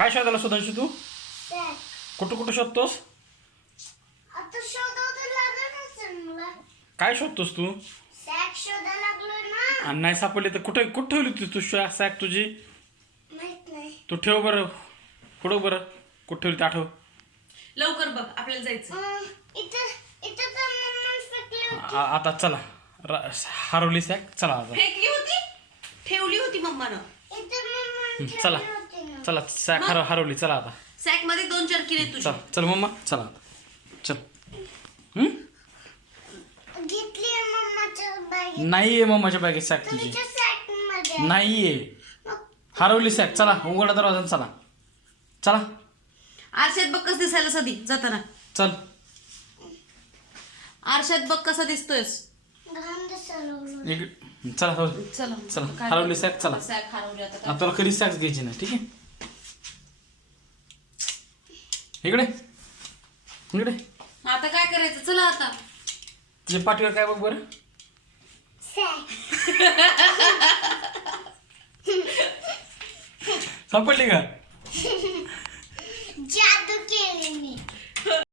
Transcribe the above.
काय शोधायला सुधांशू तू? सॅक. कुठं कुठं शोधतोस? आता शोधावं तर लागेल मला. काय शोधतोस तू? सॅक शोधायला लागलो ना. आणि नाही सापडली तर कुठे कुठं ठेवली होती तू सॅक तुझी? माहित नाही. तू ठेव बरं. पुढं बरं. कुठं ठेवली ते आठव. लवकर बघ आपल्याला जायचं. इथं इथं तर मम्मीने फेकली होती. आता चला. हरवली सॅक. चला आता. फेकली होती ठेवली होती मम्मानं. इथं मम्मीने चला. ठेवली होती ना. चला सॅक हरवली. चला आता. सॅक मध्ये 2-4 किले तुझे. चल चल मम्मा चला आता. चल. घेतली आहे मम्माच्या बॅगेत. नाहीये मम्माच्या बॅगेत सॅक तुझी. तुमच्या सॅक मध्ये. नाहीये. मग हरवली सॅक. चला उघडा दरवाजा चला. चला आरशात बघ कसं दिसायला सदी जाताना. चल. आरशात बघ कसा दिसतोयस. घाण दिसायला लागलं. चला हो. चला चला काय हरवली सॅक. चला सॅक हरवली आता काय? आता तुला कधी सॅक्स घ्यायची नाही. ठीक आहे इकडे इकडे आता काय करायचं चला आता. तुझ्या पाठीवर काय बघ बरं. सॅक. सापडली का? जादू केली मी.